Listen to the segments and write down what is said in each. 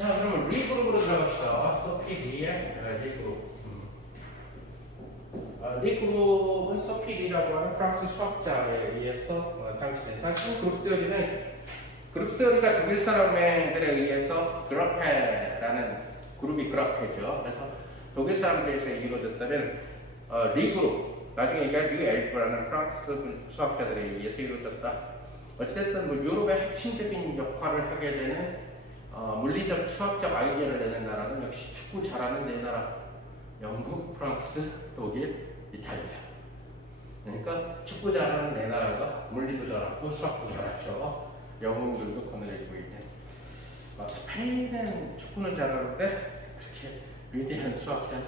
자, 그러면 리그룹으로 들어갔어. 서피리의 리그룹. 리그룹은 서피리라고 하는 프랑스 수학자에 의해서 장치된. 사실 그룹 세어리가 독일 사람들에 의해서 그룹해라는 그룹이 그룹해죠. 그래서 독일 사람들에서 이루어졌다면 리그룹, 나중에 얘기할 리 엘프라는 프랑스 수학자들에 의해서 이루어졌다. 어찌됐든 뭐 유럽의 핵심적인 역할을 하게 되는 물리적 수학적 아이디어를 내는 나라는 역시 축구 잘하는 네 나라. 영국, 프랑스, 독일, 이탈리아. 그러니까 축구 잘하는 네 나라가 물리도 잘하고 수학도 잘하죠. 영웅들도 거느리고 있는. 스페인은 축구는 잘하는데 그렇게 위대한 수학자나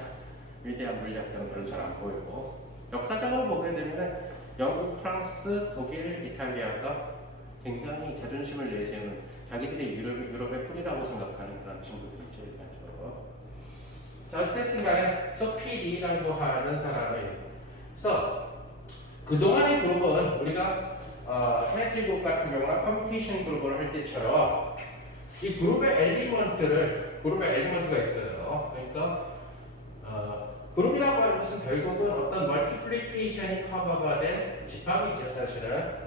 위대한 물리학자는 별로 잘 안 보이고, 역사적으로 보게 되면 영국, 프랑스, 독일, 이탈리아가 굉장히 자존심을 내세우는, 자기들이 유럽의 뿌리라고 생각하는 그런 친구들이죠, 일반적으로. 자, 어쨌든 간에 서피리라고 하는 사람에서 그동안의 그룹은 우리가 시메트리 그룹 같은 경우나 컴퓨테이션 그룹을 할 때처럼 이 그룹의 엘리먼트가 있어요. 그러니까 그룹이라고 하는 것은 결국은 어떤 멀티플리케이션이 커버가 된 집합이죠, 사실은.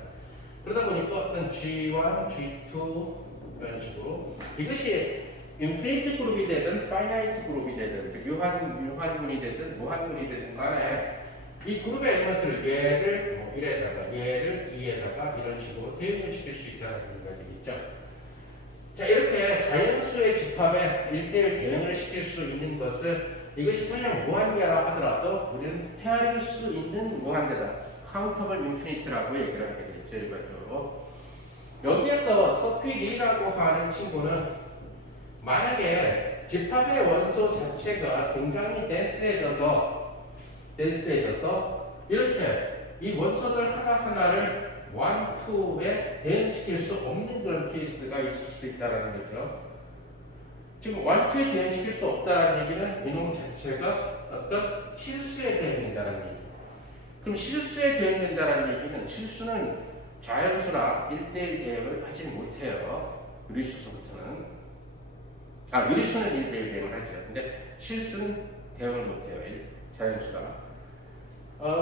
그러다 보니까 어떤 G1, G2 이런 식으로, 이것이 인피니트 그룹이 되든 파이나이트 그룹이 되든 유한군이 되든 무한군이 되든 간에 이 그룹의 엘리먼트를 얘를 1에다가 얘를 2에다가 이런 식으로 대응을 시킬 수 있다는 가지고 있죠. 자, 이렇게 자연수의 집합에 1대1 대응을 시킬 수 있는 것을, 이것이 설령 무한계라 하더라도 우리는 헤아릴 수 있는 무한계다, 카운터블 인피니트라고 얘기를 하게 되죠, 일반적으로. 여기에서 서피리라고 하는 친구는 만약에 집합의 원소 자체가 굉장히 덴스해져서 이렇게 이 원소들 하나하나를 1, 2에 대응시킬 수 없는 그런 케이스가 있을 수도 있다는 거죠. 지금 1, 2에 대응시킬 수 없다는 얘기는 이놈 자체가 어떤 실수에 대응된다는 얘기. 그럼 실수에 대응된다는 얘기는, 실수는 자연수나 1대1 대응을 하지 못해요. 유리수서부터는. 유리수는 1대1 대응을 하죠. 근데 실수는 대응을 못해요, 자연수가.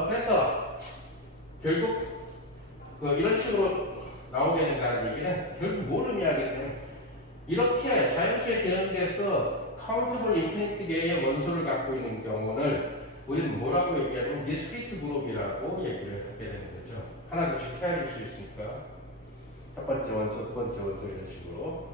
그래서 결국 이런 식으로 나오게 된다는 얘기는 결국 뭘 의미하겠냐면, 이렇게 자연수에 대응돼서 카운터블 인피니트 개의 원소를 갖고 있는 경우는 우리는 뭐라고 얘기하면 디스크리트 그룹이라고 얘기를 하게 되는 거죠. 하나둘씩 헤아릴 수 있으니까. 첫 번째 원소, 두 번째 원소 이런 식으로.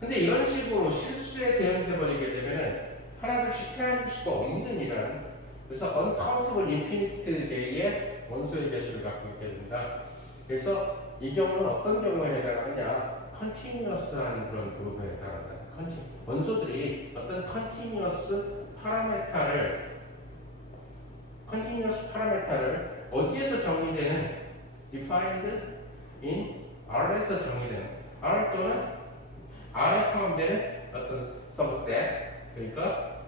근데 이런 식으로 실수에 대응돼 버리게 되면 하나둘씩 헤아릴 수가 없는 이란, 그래서 uncountable infinite 개의 원소의 개수를 갖고 있게 됩니다. 그래서 이 경우는 어떤 경우에 해당하냐? 컨티뉴어스한 그런 그룹에 해당한다. 원소들이 어떤 컨티뉴어스 파라메타를 어디에서 정의되는? defined in R에서 정의되는, R 또는 R에 포함되는 어떤 subset, 그러니까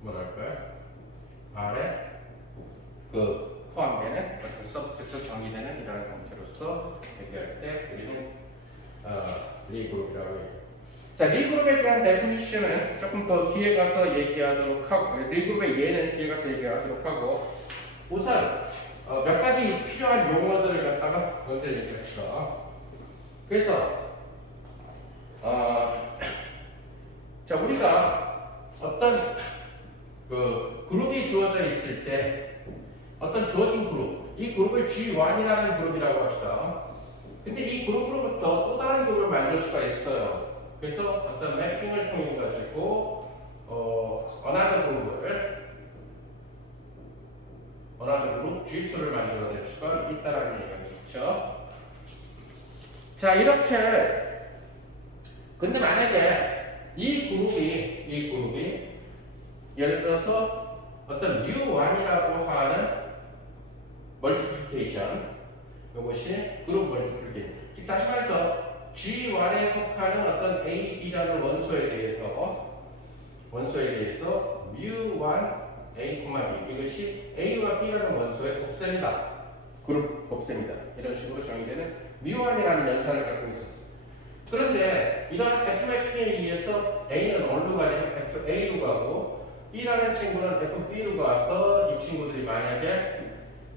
뭐랄까요? R에 포함되는 어떤 서브셋으로 정의되는 이러한 형태로서 얘기할 때 우리는 리그룹이라고 해요. 자, 리그룹에 대한 데피니션은 조금 더 뒤에 가서 얘기하도록 하고, 리그룹의 예는 뒤에 가서 얘기하도록 하고, 우선 몇 가지 필요한 용어들을 갖다가 먼저 얘기합시다. 그래서 자, 우리가 어떤 그룹이 주어져 있을 때, 어떤 주어진 그룹, 이 그룹을 G1이라는 그룹이라고 합시다. 근데 이 그룹으로부터 또 다른 그룹을 만들 수가 있어요. 그래서 어떤 매핑을 통해 가지고 another group G2를 만들어낼 수가 있다라는 얘기가 있죠. 자, 이렇게. 근데 만약에 이 그룹이 예를 들어서 어떤 new1이라고 하는 멀티플리케이션, 이것이 그룹 멀티플리케이션, 즉 다시 말해서 G1에 속하는 어떤 A, B라는 원소에 대해서 mu1 A, B, 이것이 A와 B라는 원소의 곱셈이다, 그룹 곱셈이다, 이런 식으로 정의되는 mu1이라는 연산을 갖고 있었어요. 그런데 이러한 F 매핑에 의해서 A는 어디로 가냐면 FA로 가고 B라는 친구는 FB로 가서 이 친구들이 만약에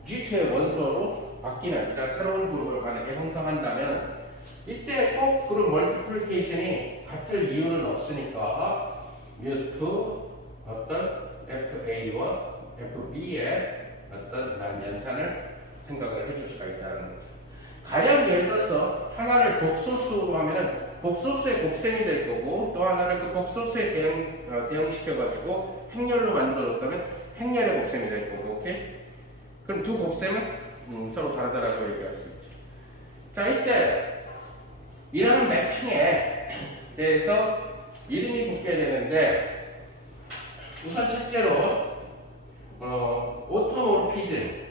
G2의 원소로 바뀌는 이런 새로운 그룹을 만약에 형성한다면 이때 꼭 그룹 멀티플리케이션이 같을 이유는 없으니까 뮤2 어떤 FA와 FB의 어떤 연산을 생각을 해줄 수가 있다는 거죠. 가령 예를 들어서 하나를 복소수로 하면은 복소수의 곱셈이 될 거고 또 하나를 그 복소수에 대응시켜가지고 행렬로 만들어 놓다면 행렬의 곱셈이 될 거고, 오케이? 그럼 두 곱셈은 서로 다르다라고 얘기할 수 있죠. 자, 이때 이런 매핑에 대해서 이름이 붙게 되는데 우선 첫째로 오토모르피즘.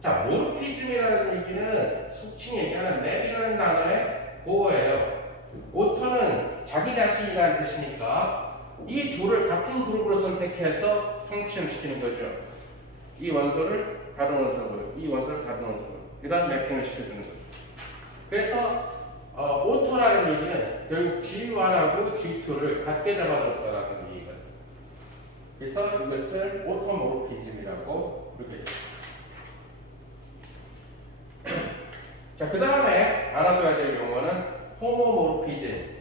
자, 모르피즘이라는 얘기는 속칭 얘기하는 맵이라는 단어의 보어예요. 오토는 자기 자신이라는 뜻이니까 이 둘을 같은 그룹으로 선택해서 펑션 시키는 거죠. 이 원소를 다른 원소로, 이 원소를 다른 원소로 이런 매핑을 시켜주는 거죠. 그래서 오토라는 얘기는 결국 G1하고 G2를 같게 잡아줬다라는 얘기거든요. 그래서 이것을 오토모르피즘이라고 부르겠죠. 자, 그 다음에 알아둬야 될 용어는 호모모르피즘.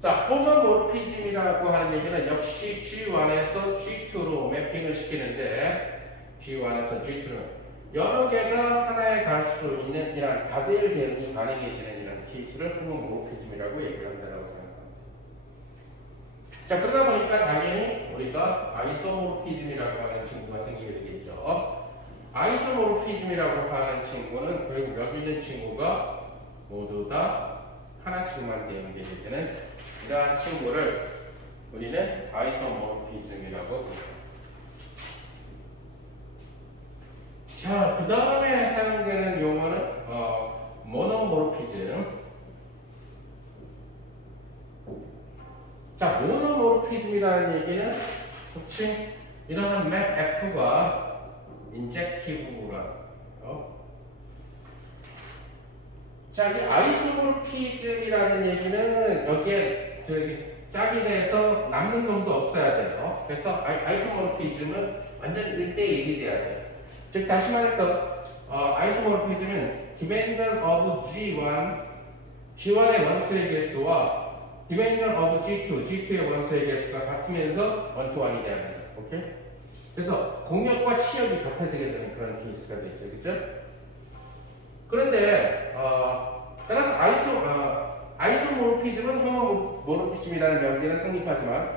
자, 호모모르피즘이라고 하는 얘기는 역시 G1에서 G2로 매핑을 시키는데 G1에서 G2는 여러 개가 하나에 갈 수 있는 이런 다대일 대응이 가능해지는 이런 케이스를 호모모르피즘이라고 얘기를 한다고 생각합니다. 자, 그러다 보니까 당연히 우리가 아이소모르피즘이라고 하는 친구가 생기게 되겠죠. 아이소모르피즘이라고 하는 친구는 결국 여기 있는 친구가 모두 다 하나씩만 대응되게 되는 이러한 친구를 우리는 아이소모르피즘이라고 합니다. 자, 그 다음에 사용되는 용어는 모노모르피즘. 자, 모노모르피즘이라는 얘기는 특히 이러한 맵 F가 인젝티브라. 자, 이 아이소모르피즘이라는 얘기는 여기에 짝이 돼서 남는 놈도 없어야 돼요. 그래서 아이소모르피즘은 완전 1대1이 돼야 돼요. 즉 다시 말해서 아이소모르피즘은 dependent of G1, G1의 원소의 개수와 dependent of G2, G2의 원소의 개수가 같으면서 1:1이 돼야 돼요. 오케이? 그래서 공역과 치역이 같아지게 되는 그런 케이스가 되죠. 그죠? 그런데 따라서 아이소모르피즘은 호모모르피즘이라는 명제는 성립하지만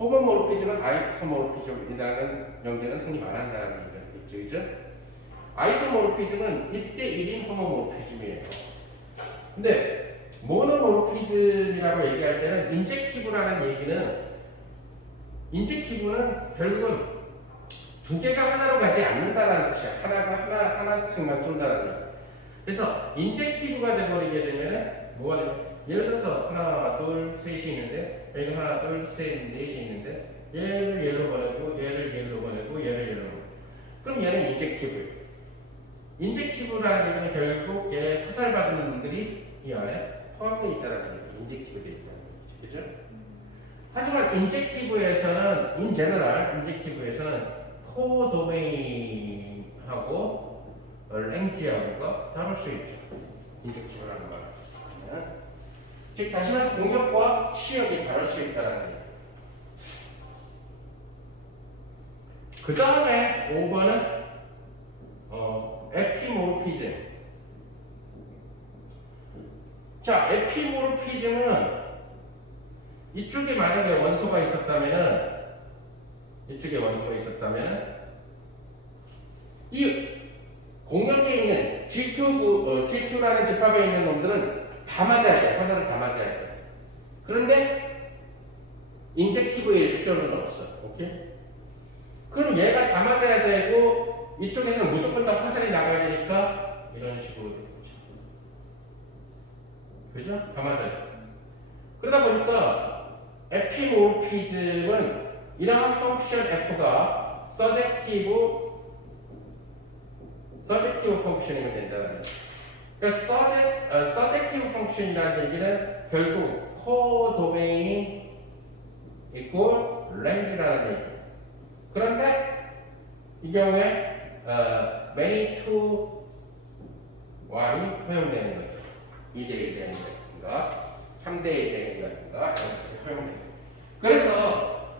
호모모르피즘은 아이소모르피즘이라는 명제는 성립 안 한다는 얘기죠. 그죠? 아이소모르피즘은 1대1인 호모모르피즘이에요. 근데 모노모르피즘이라고 얘기할 때는 인젝티브라는 얘기는 인젝티브는 결국은 두 개가 하나로 가지 않는다는 뜻이야. 하나가 하나씩만 쏜다는 얘기. 그래서 인젝티브가 돼버리게 되면 뭐가 되냐? 예를 들어서 하나, 둘, 셋이 있는데 여기 하나, 둘, 셋, 넷이 있는데 얘를 얘로 보내고 얘를 얘로 보내고 얘를 얘로 보내고 그럼 얘는 인젝티브예요. 인젝티브라는 얘기는 결국 얘 화살받는 놈들이 이 안에 포함되어 있다는 얘기. 인젝티브 되어 있다는 얘기죠. 그죠? 하지만 인젝티브에서는 in general 인젝티브에서는 코도메인하고 랭지하고가 다를 수 있죠. 인젝티브라는 말을 썼으면 즉 다시 말해서 공역과 치역이 다를 수 있다는 얘기. 그 다음에 5번은 에피모르피즘. 자, 에피모르피즘은 이쪽에 만약에 원소가 있었다면은 이 공역에 있는 G2라는 집합에 있는 놈들은 다 맞아야 돼. 화살을 다 맞아야 돼. 그런데 인젝티브일 필요는 없어. 오케이? 그럼 얘가 다 맞아야 되고 이쪽에서는 무조건 다 화살이 나가야 되니까 이런 식으로 되겠죠. 그죠? 다 맞아요. 그러다 보니까 에피모르피즘은 이러한 펑션 F가 서젝티브 펑션이면 된다는 거예요. 그러니까 서젝티브 펑션이라는 얘기는 결국 코어 도메인이 있고 렌즈라는 얘기. 그런데 이 경우에 many to y이 허용되는 거죠. 2대1 대응이라든가 3대1 대응이라든가 이렇게 허용되는 거죠. 그래서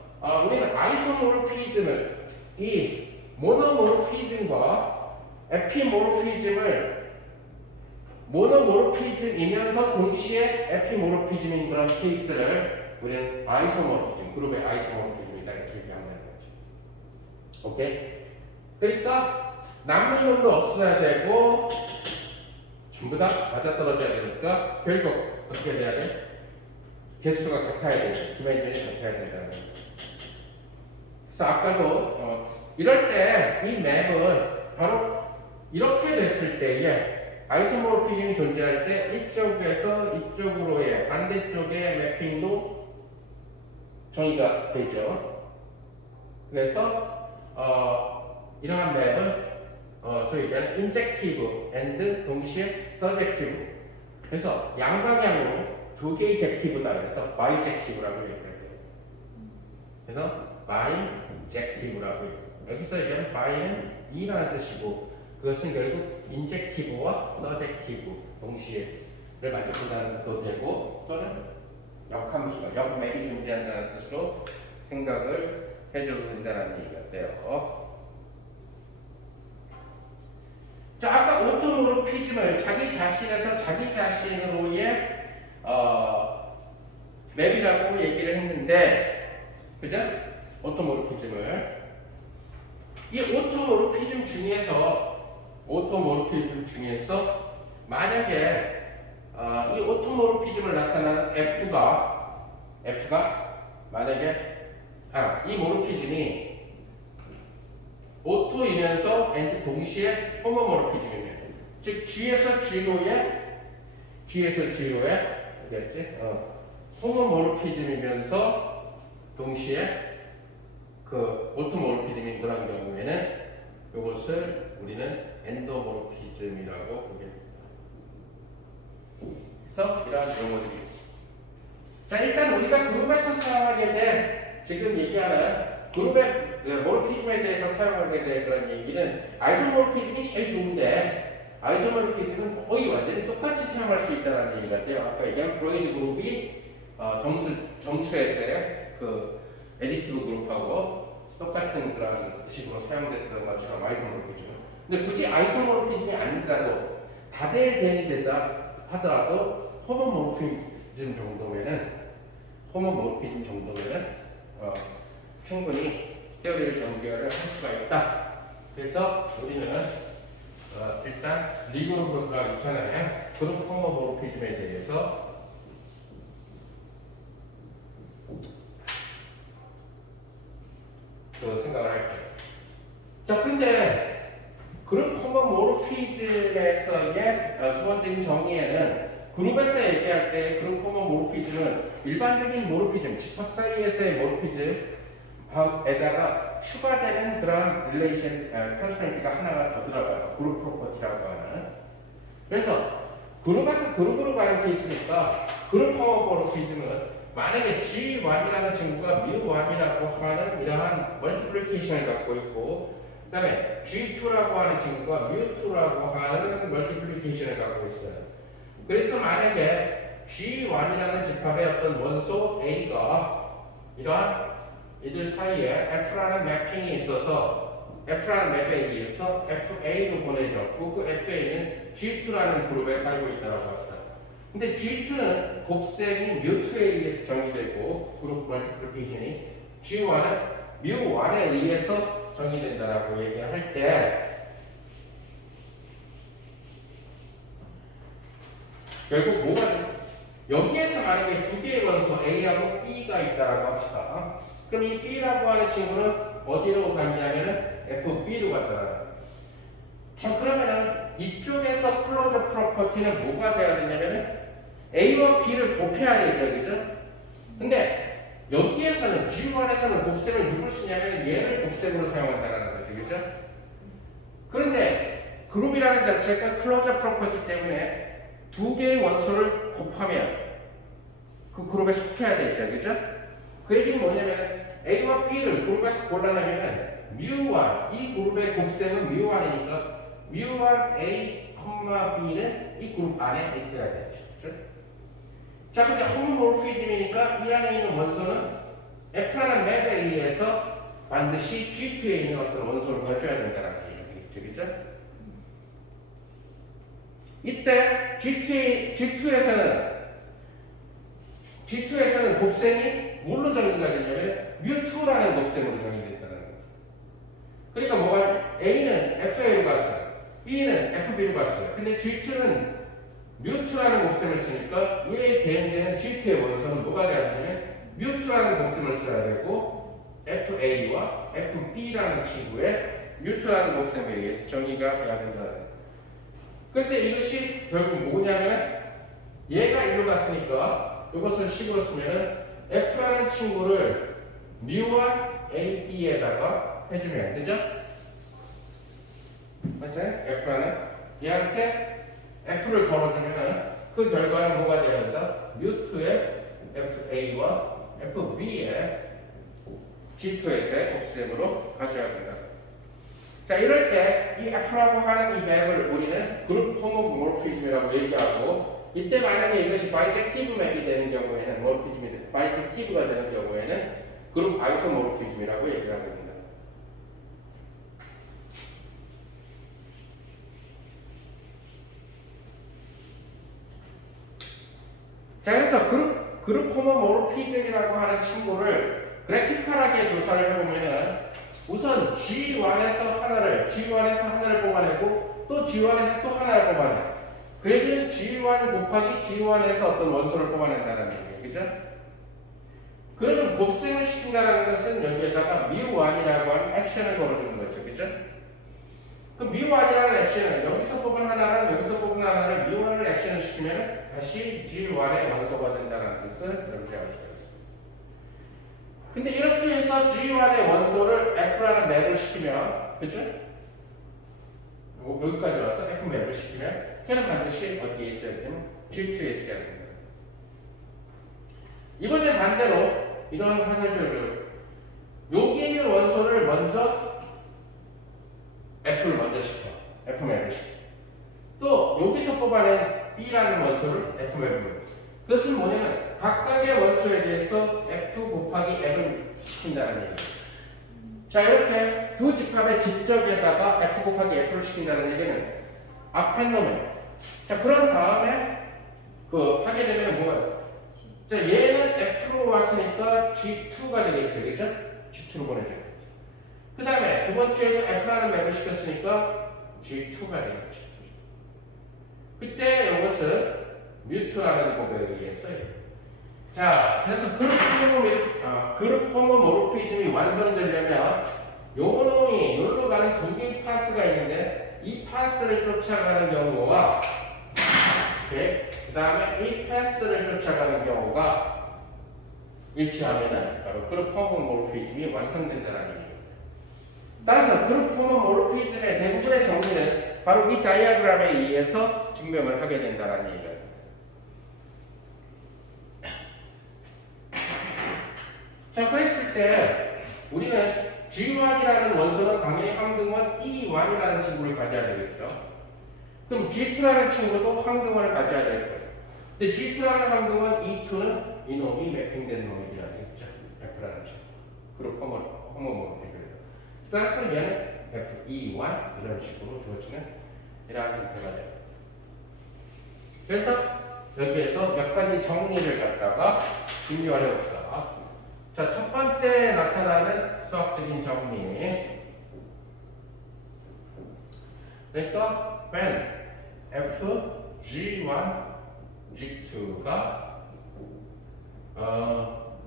우리는 아이소모르피즘을 이 모노모르피즘과 에피모르피즘을 모노모르피즘이면서 동시에 에피모르피즘인 그런 케이스를 우리는 아이소모르피즘, 그룹의 아이소모르피즘이다 이렇게 얘기하면 되는 거죠. 오케이? 그러니까 남는 놈도 없어야 되고 전부 다 맞아떨어져야 되니까 결국 어떻게 돼야 돼? 개수가 같아야 돼. 디멘전이 같아야 된다는 거죠. 그래서 아까도 이럴 때 이 맵은 바로 이렇게 됐을 때에 아이소모르피즘이 존재할 때 이쪽에서 이쪽으로의 반대쪽의 매핑도 정의가 되죠. 그래서 이러한 맵은 소위 얘기하는 인젝티브 앤드 동시에 서젝티브. 그래서 양방향으로 두 개의 젝티브다. 그래서 바이젝티브라고 얘기해요. 그래서 바이젝티브라고 얘기해요. 여기서 얘기하는 바이는 이라는 뜻이고 그것은 결국 인젝티브와 서젝티브 동시에를 만족한다는 뜻도 되고 또는 역함수가 역맥이 존재한다는 뜻으로 생각을 해줘도 된다는 얘기가 돼요. 자, 아까 오토모르피즘을 자기 자신에서 자기 자신으로의 맵이라고 얘기를 했는데, 그죠? 오토모르피즘을 이 오토모르피즘 중에서 만약에 이 오토모르피즘을 나타나는 F가 만약에 이 모르피즘이 오토이면서 and 동시에 호모모르피즘이면 즉 G에서 G로의 어디였지? 호모모르피즘이면서 동시에 그 오토모르피즘인 그런 경우에는 이것을 우리는 엔도모르피즘이라고 부릅니다. 그래서 이러한 용어들이 있습니다. 자, 일단 우리가 그룹에서 사용하게 된 지금 얘기하는 그룹의 모르피즘에 대해서 사용하게 될 그런 얘기는 아이소모르피즘이 제일 좋은데 아이소모르피즘은 거의 완전히 똑같이 사용할 수 있다는 얘기 같아요. 아까 얘기한 브로이드 그룹이 정수에서의 그 에디티브 그룹하고 똑같은 그런 식으로 사용됐던 것처럼 아이소모르피즘. 근데 굳이 아이소모르피즘이 아니더라도 다대일 대응이 된다 하더라도 호모모르피즘 정도면은 충분히 테오리를 전개를 할 수가 있다. 그래서 우리는 일단 리그룹을 있잖아요. 그룹 호모모르피즘에 대해서 생각을 할게요. 자, 근데 그룹 호모모르피즘에서의 두 번째 정의에는 그룹에서 얘기할 때 그룹 호모모르피즘은 일반적인 모르피즘, 집합 사이에서의 모르피즘에다가 추가되는 그런 릴레이션 컨스트레인트가 하나가 더 들어가요. 그룹 프로퍼티라고 하는. 그래서 그룹에서 그룹으로 가는 케이스니까 그룹 호모모르피즘은 만약에 G1이라는 친구가 μ1이라고 하는 이러한 멀티플리케이션을 갖고 있고 그 다음에 G2라고 하는 친구가 μ2라고 하는 멀티플리케이션을 갖고 있어요. 그래서 만약에 G1이라는 집합의 어떤 원소 A가 이러한 이들 사이에 F라는 매핑이 있어서 F라는 맵에 의해서 FA로 보내졌고 그 FA는 G2라는 그룹에 살고 있다고 합니다. 근데 G2는 곱셈이 μ2에 의해서 정의되고 그룹 멀티플리케이션이 G1은 μ1에 의해서 정의된다라고 얘기를 할 때 결국 뭐가 여기에서 만약에 두 개의 원소 A하고 B가 있다라고 합시다. 그럼 이 B라고 하는 친구는 어디로 갔냐면은 FB로 갔다라는. 자, 그러면은 이쪽에서 클로저 프로퍼티는 뭐가 돼야 되냐면은 A와 B를 곱해야 되죠, 그죠? 근데 여기에서는 G1에서는 곱셈을 누굴 쓰냐면 얘를 곱셈으로 사용한다는 거죠, 그죠? 그런데 그룹이라는 자체가 클로저 프로퍼티 때문에 두 개의 원소를 곱하면 그 그룹에 속해야 되죠, 그죠? 그 얘기는 뭐냐면 A와 B를 그룹에서 골라내면 μ1 이 그룹의 곱셈은 μ1이니까 μ1 A, B는 이 그룹 안에 있어야 되죠, 그죠? 자, 근데 호모모르피즘이니까 이 안에 있는 원소는 F라는 맵에 의해서 반드시 G2에 있는 어떤 원소를 가져야 된다는 얘기죠, 그죠? 이때 G2에서는 곱셈이 뭘로 정의가 되냐면 μ2라는 곱셈으로 정의된다는 거죠. 그러니까 뭐가 A는 FA로 갔어요. B는 FB로 갔어요. 근데 G2는 μ2라는 곱셈을 쓰니까 이에 대응되는 G2의 원소는 뭐가 돼야 되냐면 μ2라는 곱셈을 써야 되고 FA와 FB라는 친구의 μ2라는 곱셈에 의해서 정의가 돼야 된다는 거예요. 그런데 이것이 결국 뭐냐면 얘가 1로 갔으니까 이것을 식으로 쓰면은 F라는 친구를 μ1 AB에다가 해주면 되죠? 맞죠? F라는 얘한테 F를 걸어주면 그 결과는 뭐가 돼야 된다? μ2의 FA와 FB의 G2S의 곱셈으로 가져야 된다. 자, 이럴 때 이 F라고 하는 이 맵을 우리는 그룹 호모모르피즘이라고 얘기하고, 이때 만약에 이것이 바이젝티브 맵이 되는 경우에는 바이젝티브가 되는 경우에는 그룹 아이소모르피즘이라고 얘기를 하게 됩니다. 자, 그래서 그룹 호모모르피즘이라고 하는 친구를 그래피컬하게 조사를 해보면은 우선 G1에서 하나를 뽑아내고 또 G1에서 또 하나를 뽑아내. 그 얘기는 G1 곱하기 G1에서 어떤 원소를 뽑아낸다는 얘기예요. 그죠? 그러면 곱셈을 시킨다는 것은 여기에다가 μ1이라고 하는 액션을 걸어주는 거죠. 그죠? 그 μ1이라는 액션은 여기서 뽑은 하나랑 여기서 뽑은 하나를 μ1을 액션을 시키면 다시 G1의 원소가 된다는 것을 여러분들이 알 수가 있습니다. 근데 이렇게 해서 G1의 원소를 F라는 맵을 시키면, 그죠? 여기까지 와서 F 맵을 시키면 걔는 반드시 어디에 있어야 되면 G2에 있어야 됩니다. 이번엔 반대로 이런 화살표를 여기에 있는 원소를 먼저 F를 먼저 시켜. F 맵을 시켜. 또 여기서 뽑아낸 B라는 원소를 F 맵을. 그것은 뭐냐면 각각의 원소에 대해서 F 곱하기 F를 시킨다는 얘기예요. 자, 이렇게 두 집합의 직접에다가 F 곱하기 F를 시킨다는 얘기는 아펜노멘. 자, 그런 다음에 하게 되면 뭐가? 자, 얘는 F로 왔으니까 G2가 되겠죠, 그죠? G2로 보내죠. 그 다음에 두 번째는 F라는 맵을 시켰으니까 G2가 되겠죠. 그때 이것은 μ2라는 법에 의해서요. 자, 그래서 그룹 호모모르피즘이 완성되려면 요 놈이 여기로 가는 두 개의 파스가 있는데 이 파스를 쫓아가는 경우와 그 다음에 이 파스를 쫓아가는 경우가 일치하면은 바로 그룹 호모모르피즘이 완성된다는 얘기입니다. 따라서 그룹 호모모르피즘의 대부분의 정리는 바로 이 다이아그램에 의해서 증명을 하게 된다는 얘기입니다. 자, 그랬을 때 우리는 G1이라는 원소는 당연히 항등원 E1이라는 친구를 가져야 되겠죠. 그럼 G2라는 친구도 항등원을 가져야 될 거예요. 근데 G2라는 항등원 E2는 이놈이 매핑된 놈이 되어야 되겠죠. F라는 친구. 그룹 호모모르피즘이에요. 따라서 얘는 F2, 1 이런 식으로 주어지는 이러한 형태가 돼요. 그래서 여기에서 몇 가지 정리를 갖다가 준비를 해봅시다. 자, 첫 번째 나타나는 수학적인 정리. 그러니까 when F, G1, G2가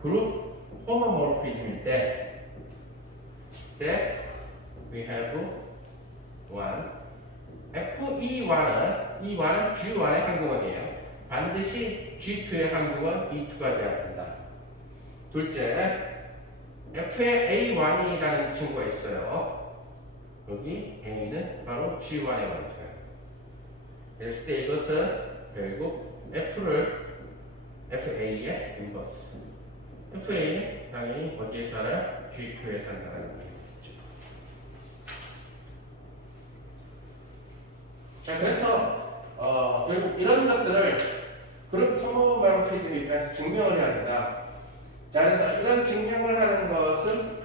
그룹 호모모르피즘일 때 we have one F2, 1은 G1의 항등원이에요. 반드시 G2의 항등원 E2가 돼야 된다. 둘째, F의 A1이라는 친구가 있어요. 여기 A는 바로 G1의 원소야. 그랬을 때 이것은 결국 FA의 인버스. FA는 당연히 어디에 살아요? G2에 산다는 얘기죠. 자, 그래서 결국 이런 것들을 그룹 호모모르피즘 입장에서 증명을 해야 된다. 자, 그래서 이런 증명을 하는 것은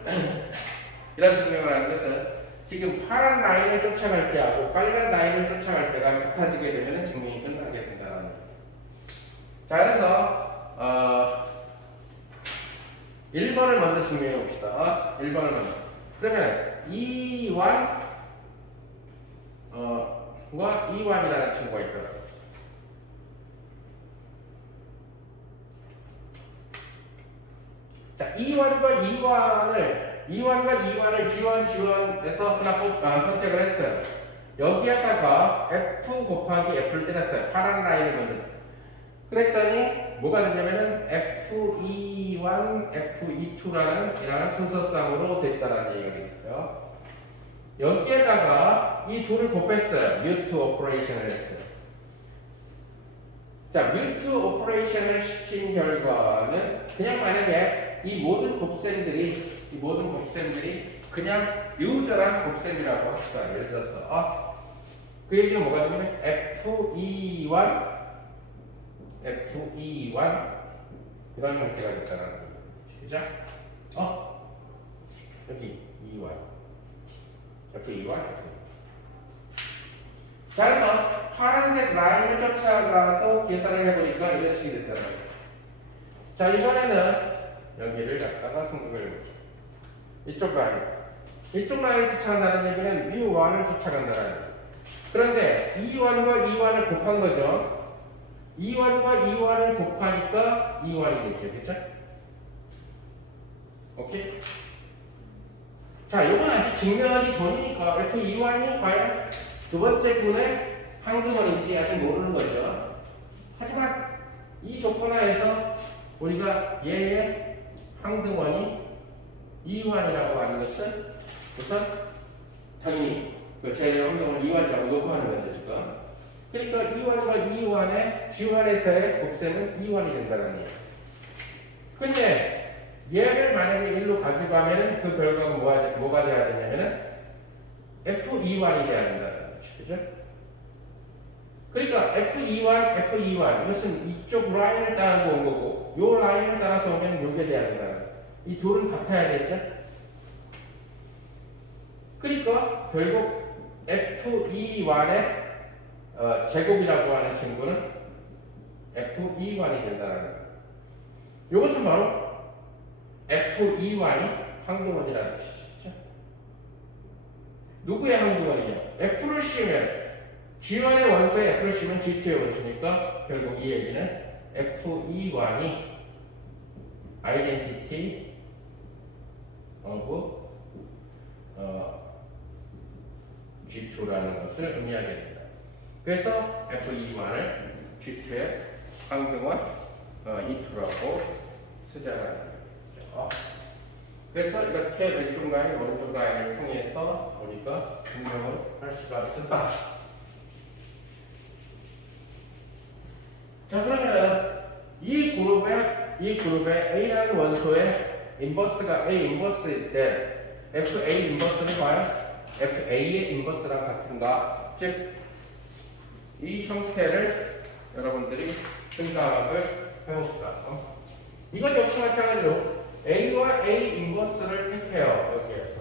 지금 파란 라인을 쫓아갈 때하고 빨간 라인을 쫓아갈 때가 같아지게 되면 증명이 끝나게 된다는 거예요. 자, 그래서 1번을 먼저 증명해 봅시다. 1번을 먼저. 그러면 E1 과 E1이라는 친구가 있거든. 자, E1과 E1을 G1에서 하나 선택을 했어요. 여기에다가 F 곱하기 F를 때렸어요. 파란 라인을 먼저. 그랬더니 뭐가 되냐면은 FE1, FE2라는 이런 순서상으로 됐다라는 얘기가 되겠죠. 여기에다가 이 둘을 곱했어요. 뮤트 오퍼레이션을 했어요. 자, 뮤트 오퍼레이션을 시킨 결과는 그냥 만약에 이 모든 곱셈들이 그냥 유저란 곱셈이라고 합시다. 예를 들어서 그 얘기는 뭐가 되냐면 FE1 이런 형태가 됐다는 거죠. 그죠? 여기 E1 FE1 자, 그래서 파란색 라인을 쫓아가서 계산을 해보니까 이런 식이 됐다는 거예요. 자, 이번에는 여기를 갖다가 승부를 이쪽 라인을 쫓아간다는 얘기는 U1을 쫓아간다는 거예요. 그런데 E1과 E1을 곱한 거죠. E1과 E1을 곱하니까 E1이 되죠. 그죠? 오케이? 자, 이건 아직 증명하기 전이니까 FE1이 과연 두 번째 분의 항등원인지 아직 모르는 거죠. 하지만 이 조건 하에서 우리가 얘의 항등원이 E1이라고 하는 것은 우선 당연히 제 항등원 E1이라고 놓고 하는 거죠, 지금. 그러니까 E1과 E1의 G1에서의 곱셈은 E1이 된다는 얘기예요. 근데 얘를 만약에 1로 가져가면 그 결과가 뭐가 돼야 되냐면은 FE1이 돼야 된다는 거죠. 그죠? 그러니까 FE1 이것은 이쪽 라인을 따라서 온 거고 요 라인을 따라서 오면 요게 돼야 된다는 거예요. 이 둘은 같아야겠죠? 그러니까 결국 FE1의 제곱이라고 하는 친구는 FE1이 된다는 거예요. 이것은 바로 FE1이 항등원이라는 뜻이죠. 누구의 항등원이냐? F를 씌우면 G1의 원소에 F를 씌우면 G2의 원소니까 결국 이 얘기는 FE1이 identity of G2라는 것을 의미하게 됩니다. 그래서 FE1을 G2의 항등원 E2라고 쓰자는 거죠. 그래서 이렇게 왼쪽 라인, 오른쪽 라인을 통해서 우리가 증명을 할 수가 있습니다. 자, 그러면은 이 그룹에 A라는 원소의 인버스가 A 인버스일 때 FA 인버스는 과연 FA의 인버스랑 같은가? 즉, 이 형태를 여러분들이 생각을 해봅시다. 이건 역시 마찬가지로 A와 A 인버스를 택해요. 여기에서.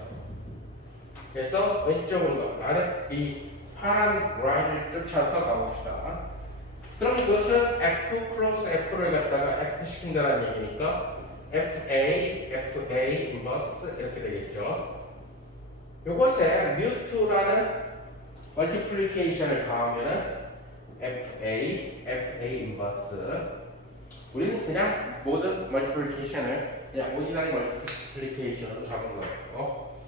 그래서 왼쪽으로 나는 이 파란 라인을 쫓아서 가봅시다. 그럼 이것은 F 플러스 F를 갖다가 F 시킨다는 얘기니까 FA 인버스 이렇게 되겠죠. 요것에 뮤트라는 멀티플리케이션을 가하면은 FA 인버스. 우리는 그냥 모든 멀티플리케이션을 그냥 오디너리 멀티플리케이션으로 잡은 거예요.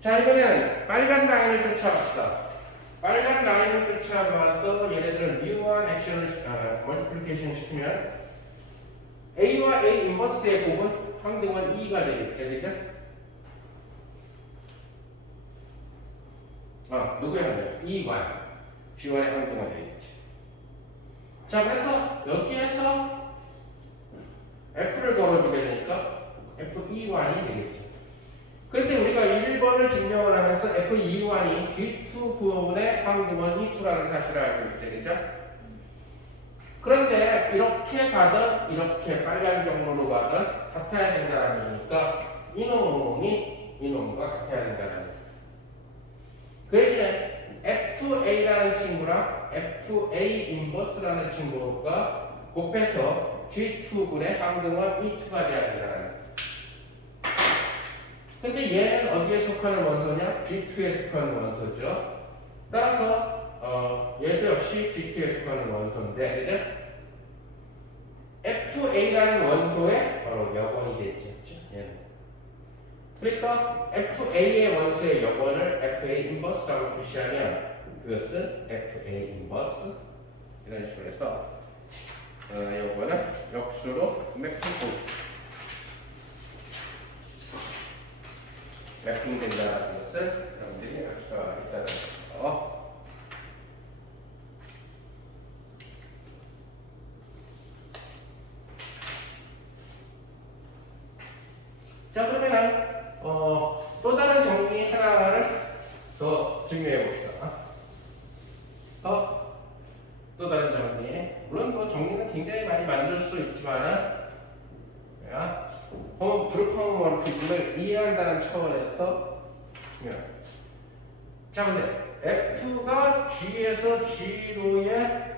자, 이번에는 빨간 라인을 쫓아갑시다. 빨간 라인을 쫓아가서 얘네들은 mu1 액션을 멀티플리케이션 시키면 A와 A 인버스의 곱은 항등원 2가 되겠죠. 그죠? 누구의 항등? E1. G1의 항등은 되겠지. 자, 그래서 여기에서 F를 걸어주게 되니까 F2Y이 되겠죠. 그런데 우리가 1번을 증명을 하면서 F2Y이 G2 부분의 항등은 E2라는 사실을 알고 있죠. 그죠? 그런데 이렇게 가든 이렇게 빨간 경로로 가든 같아야 된다는 얘기니까 이놈과 같아야 된다는 얘기. 그 얘기는 FA라는 친구랑 FA 인버스라는 친구가 곱해서 G2분의 항등은 E2가 돼야 된다는 얘기. 근데 얘는 어디에 속하는 원소냐? G2에 속하는 원소죠. 따라서 얘도 역시 G2에 속하는 원소인데, 그죠? FA라는 원소의 바로 여번이 되겠죠. 얘는. 그러니까 FA의 원소의 여번을 FA 인버스라고 표시하면 그것은 FA 인버스 이런 식으로 해서 여번은 역수로 매핑된다는 것을 여러분들이 알 수가 있다는 거. 자, 그러면은 또 다른 정리 하나를 더 증명해 봅시다. 또 다른 정리. 물론 뭐 정리는 굉장히 많이 만들 수 있지만 브루크홈모르피즘을 이해한다는 차원에서 중요합니다. 자, 근데 F가 G에서 G로의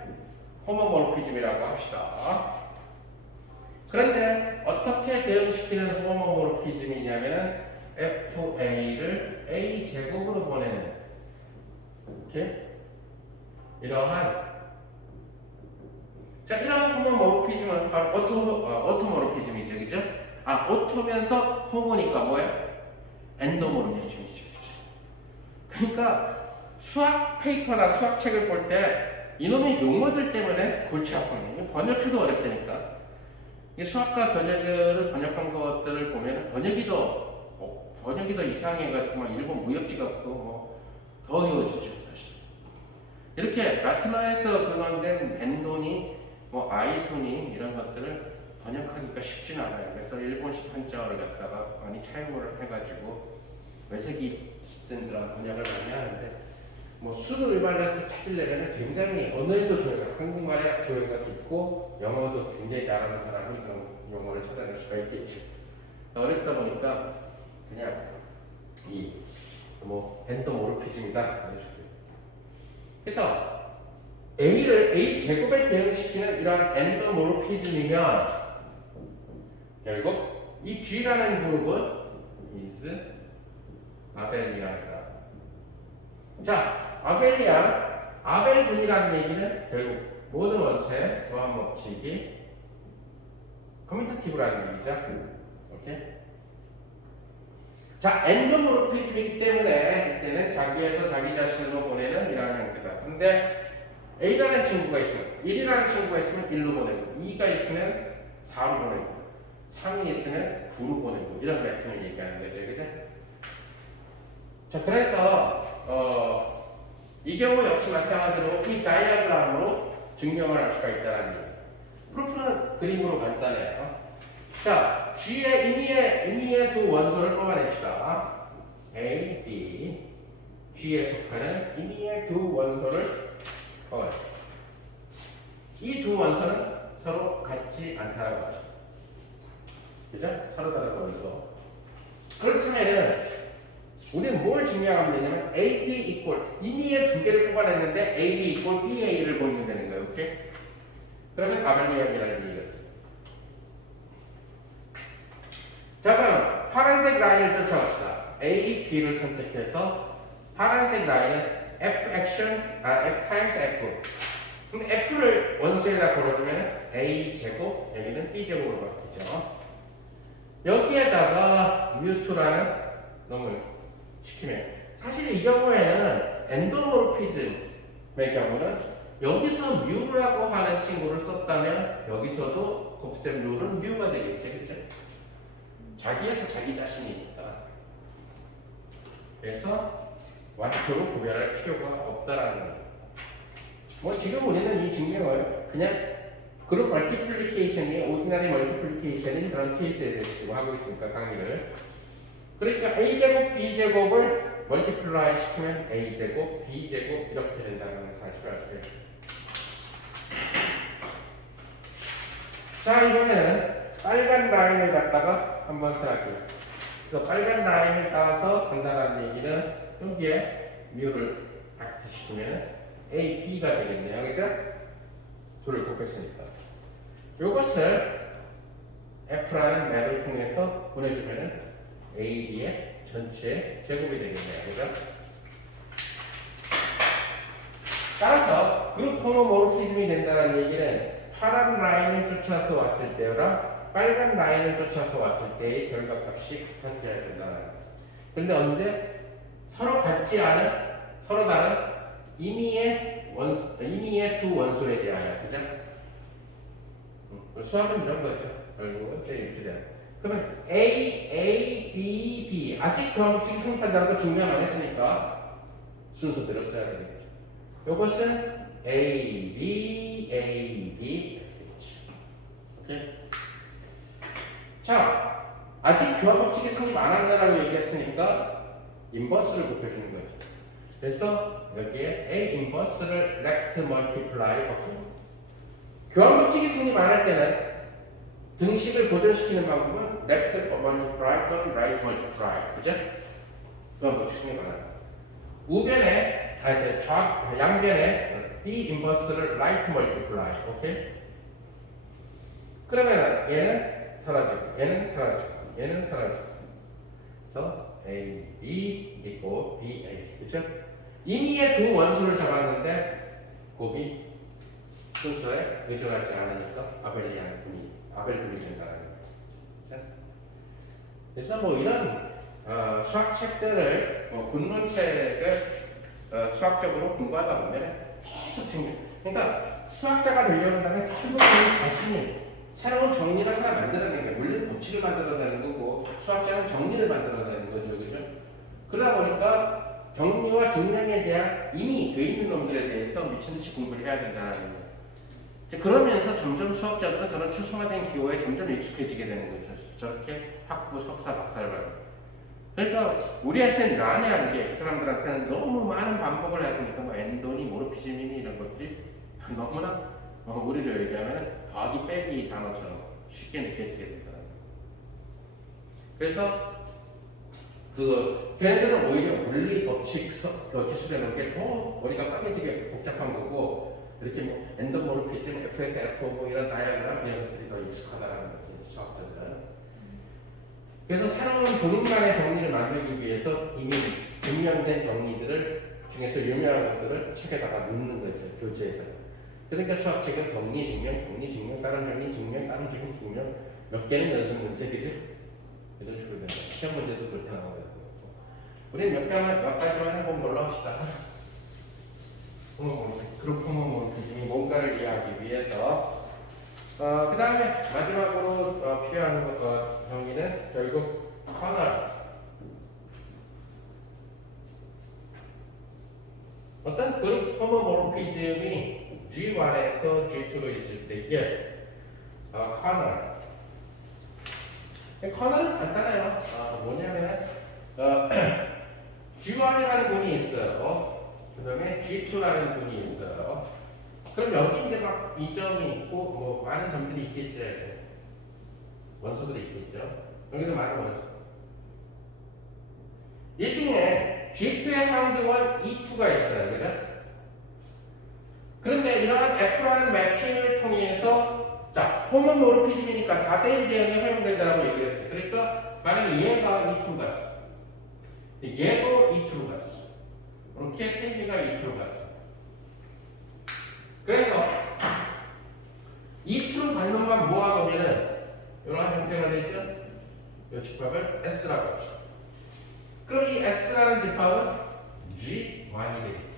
호모모르피즘이라고 합시다. 그런데 어떻게 대응시키는 호모모르피즘이냐면은 FA를 A 제곱으로 보내는 이렇게 이러한 호모모르피즘은 바로 오토모르피즘이죠, 그죠? 오토면서 호모니까 뭐예요? 엔도모르피즘이죠, 그죠? 그러니까 수학 페이퍼나 수학 책을 볼 때 이놈의 용어들 때문에 골치 아프거든요. 번역해도 어렵다니까. 이 수학과 교재들을 번역한 것들을 보면 번역이 더 이상해가지고 막 일본 무협지 같고 더 어려워지죠, 사실. 이렇게 라틴어에서 근원된 벤도니, 아이소니 이런 것들을 번역하기가 쉽지는 않아요. 그래서 일본식 한자어를 갖다가 많이 차용을 해가지고 외세기 시든 그런 번역을 많이 하는데 수도 일반에서 찾으려면 굉장히 언어에도 조예가, 한국말에 조예가 깊고 영어도 굉장히 잘하는 사람이 그런 용어를 찾아낼 수가 있겠지. 어렵다 보니까 그냥 엔도모르피즘이다. 그래서 A를 A 제곱에 대응시키는 이러한 엔도모르피즘이면 결국 이 G라는 그룹은 is 아벨리안이다. 자, 아벨분이라는 얘기는 결국 모든 원소의 교환 법칙이 커뮤니티브라는 얘기죠. 오케이? 자, 엔도모르피즘이기 때문에 이때는 자기에서 자기 자신으로 보내는 이라는 형태다. 근데 A라는 친구가 있으면 1이라는 친구가 있으면 1로 보내고 2가 있으면 4로 보내고 3이 있으면 9로 보내고 이런 매핑을 얘기하는 거죠. 그죠? 자, 그래서 이 경우 역시 마찬가지로 이 다이아그램으로 증명을 할 수가 있다는 얘기. 프루프는 그림으로 간단해요. 자, G의 임의의 두 원소를 뽑아냅시다. A, B, G에 속하는 임의의 두 원소를 뽑아냅시다. 이 두 원소는 서로 같지 않다라고 하죠. 그죠? 서로 다른 원소. 그렇다면은 우리는 뭘 증명하면 되냐면 AB 임의의 두 개를 뽑아냈는데 AB BA를 보이면 되는 거예요. 오케이? 그러면 아벨리안이라는 얘기가 돼요. 자, 그럼 파란색 라인을 쫓아갑시다. A, B를 선택해서 파란색 라인은 F 타임스 F. 근데 F를 원소에다 걸어주면 A 제곱, 여기는 B 제곱으로 바뀌죠. 여기에다가 뮤2라는 놈을 시키면 사실 이 경우에는 엔도모르피즘의 경우는 여기서 뮤라고 하는 친구를 썼다면 여기서도 곱셈 룰은 뮤가 되겠죠, 그렇죠? 자기에서 자기 자신이니까. 그래서 완투로 구별할 필요가 없다라는 거예요. 뭐 지금 우리는 이 증명을 그냥 그룹 멀티플리케이션이 오디너리 멀티플리케이션인 그런 케이스에 대해서 지금 하고 있으니까 강의를. 그러니까 a제곱 b제곱을 멀티플라이 시키면 a제곱 b제곱 이렇게 된다는 사실을 알 수 있어요. 자, 이번에는 빨간 라인을 갖다가 한번 생각해요. 그래서 빨간 라인을 따라서 간다는 얘기는 여기에 뮤를 act시키면 A, B가 되겠네요. 그죠? 둘을 곱했으니까. 요것을 F라는 맵을 통해서 보내주면 A, B의 전체 제곱이 되겠네요. 그죠? 따라서 그룹 호모모르피즘이 된다는 얘기는 파란 라인을 쫓아서 왔을 때랑 빨간 라인을 쫓아서 왔을 때의 결과값이 같아져야 된다는 거예요. 그런데 언제? 서로 같지 않은, 서로 다른 임의의 두 원소에 대하여. 그죠? 수학은 이런 거죠. 결국은 이렇게 돼요. 그러면 A, B, B. 아직 그럼 승판단도 증명 안 했으니까 순서대로 써야 되겠죠. 요것은 A, B. 오케이. 자, 아직 교합 법칙이 성립 안 한다라고 얘기했으니까 인버스를 곱해주는 거죠. 그래서 여기에 A 인버스를 left multiply. 오케이. 교합 법칙이 성립 안 할 때는 등식을 고정시키는 방법은 left multiply 또는 right multiply. 그죠? 교합 법칙 성립 안 한다. 우변에, 양변에 B 인버스를 right multiply. 오케이? 그러면 얘는 사라지고, 얘는 사라지고. 그래서 A, B 있고 B, A. 그죠? 임의의 두 원수를 잡았는데 곱이 순서에 의존하지 않으니까 아벨분이 된다는 거죠. 그래서 뭐 이런 수학 책들을 군론책을 수학적으로 공부하다 보면 계속 증명. 그러니까 수학자가 되려고 한다면 결국 자신이 새로운 정리를 하나 만들어내는 게 물리적 법칙을 만들어내는 거고 수학자는 정리를 만들어내는 거죠, 그죠? 그러다 보니까 정리와 증명에 대한 이미 돼 있는 놈들에 대해서 미친 듯이 공부를 해야 된다는 거예요. 그러면서 점점 수학자들은 저런 추상화된 기호에 점점 익숙해지게 되는 거죠. 저렇게 학부, 석사, 박사를 받고. 그러니까 우리한테는 난해한 게 그 사람들한테는 너무 많은 반복을 했으니까 뭐 엔도니, 모르피즘이니 이런 것들이 너무나 우리로 얘기하면 더하기 빼기 단어처럼 쉽게 느껴지게 된다. 그래서 걔네들은 오히려 물리 법칙 기술에 놓은 게 더 머리가 빠개지게 복잡한 거고 이렇게 뭐 엔도모르피즘, FS, F 뭐 이런 다이아그램 이런 것들이 더 익숙하다는 거지 수학자들은. 그래서 새로운 본인만의 정리를 만들기 위해서 이미 증명된 정리들을 중에서 유명한 것들을 책에다가 넣는 거죠, 교재에다가. 그러니까 수학책은 정리, 증명, 다른 정리, 증명, 다른 정리, 증명 몇 개는 연습 문제, 그죠? 이런 식으로 된다. 시험 문제도 그렇게 나오거든요. 우리는 몇 가지만 해본 걸로 합시다. 그룹 호모모르피즘이 뭔가를 이해하기 위해서 그 다음에 마지막으로 필요한 정의는 결국 커널. 어떤 그룹 호모모르피즘이 G1에서 G2로 있을 때에 커널. 커널은 간단해요. 뭐냐면 G1이라는 분이 있어요. 그 다음에 G2라는 분이 있어요. 그럼 여기 이제 막 이점이 있고 뭐 많은 점들이 있겠죠. 원소들이 있겠죠. 여기도 많은 원소. 이 중에 G2의 상등원 E2가 있어요. 그죠? 그런데 이러한 F라는 매핑을 통해서 자, 호모모르피즘이니까 다대일 대응이 활용된다고 얘기했어요. 그러니까 만약에 얘가 E2로 갔어. 얘도 E2로 갔어. 이렇게 생기가 E2로 갔어. 그래서 E2로 간 놈만 모아놓으면은 이러한 형태가 되죠. 이 집합을 S라고 합시다. 그럼 이 S라는 집합은 G1이 되겠죠.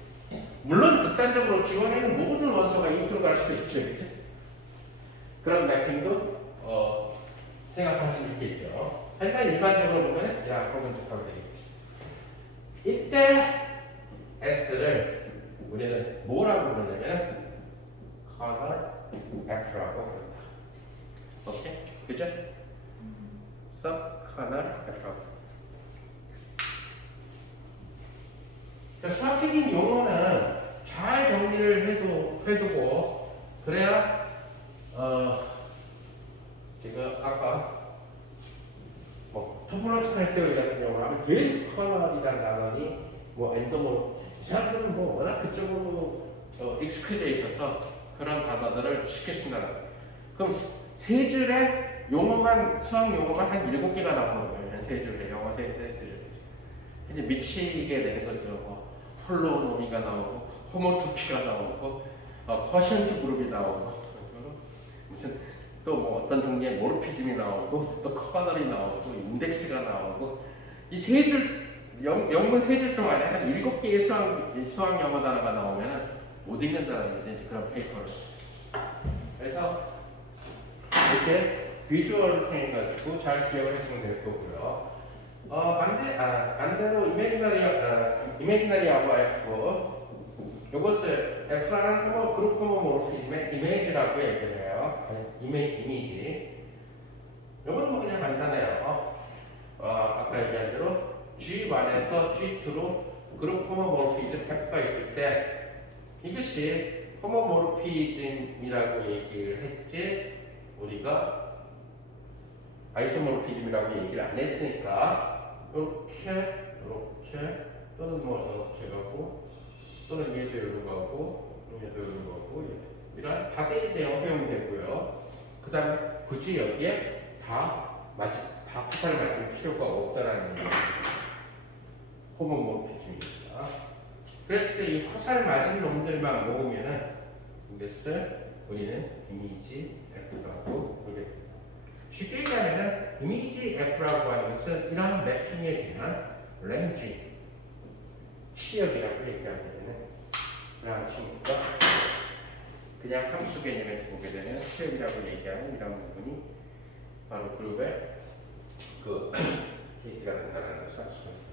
물론 극단적으로 G1에는 모든 원소가 E2로 갈 수도 있죠. 그런 매핑도 생각할 수 있겠죠. 하지만 일반적으로 보면 야곱은 집합이 되겠죠. 이때 S를 우리는 뭐라고 부르냐면 커널 F라고 부른다. 오케이? 그죠? 커널 F라고. 수학적인 용어는 잘 정리를 해두고 그래야 지금 아까 뭐 토폴로지컬 세어리 같은 경우는 하면 계속 커널이란 단어니 뭐 엔도모 이 사람들은 뭐 워낙 그쪽으로 익숙해져 있어서 그런 단어들을 쉽게 쓴다는 거예요. 그럼 세 줄에 용어만 수학 용어가 한 7개가 나오는 거예요. 한 세 줄에 영어 세 줄. 이제 미치게 되는 거죠. 뭐 홀로노미가 나오고 호모투피가 나오고 쿼션트 그룹이 나오고 무슨 또 뭐 어떤 종류의 모르피즘이 나오고 또 커널이 나오고 인덱스가 나오고 이 세 줄 영문 세 줄 동안에 한 7개의 수학 영어 단어가 나오면 못 읽는다는 거죠. 이제 그런 페이퍼를. 그래서 이렇게 비주얼을 통해 가지고 잘 기억을 했으면 될 거고요. 반대로 이미지너리 어버 F 이것을 F라는 그룹 호모모르피즘의 이미지라고 얘기를 해요. 이미지. 이건 뭐 그냥 간단해요. 아까 얘기한 대로 G1에서 G2로 그룹 호모모르피즘 F가 있을 때 이것이 호모모르피즘이라고 얘기를 했지 우리가 아이소모르피즘이라고 얘기를 안 했으니까 이렇게 또는 뭐 이렇게 가고 또는 얘도 이렇게 가고 얘도 이렇게 가고 이런 다대일 대형 배우면 되고요. 그 다음에 굳이 여기에 다 화살을 맞을 필요가 없다라는 게 호모모르피즘입니다. 그랬을 때 이 화살 맞은 놈들만 모으면은 이것을 우리는 이미지 F라고 부르게 됩니다. 쉽게 얘기하면 이미지 F라고 하는 것은 이러한 매핑에 대한 렌지, 치역이라고 얘기하면 되는 그러한 친구가 그냥 함수 개념에서 보게 되면 치역이라고 얘기하는 이런 부분이 바로 그룹의 그 케이스가 된다는 것을 알 수가 있습니다.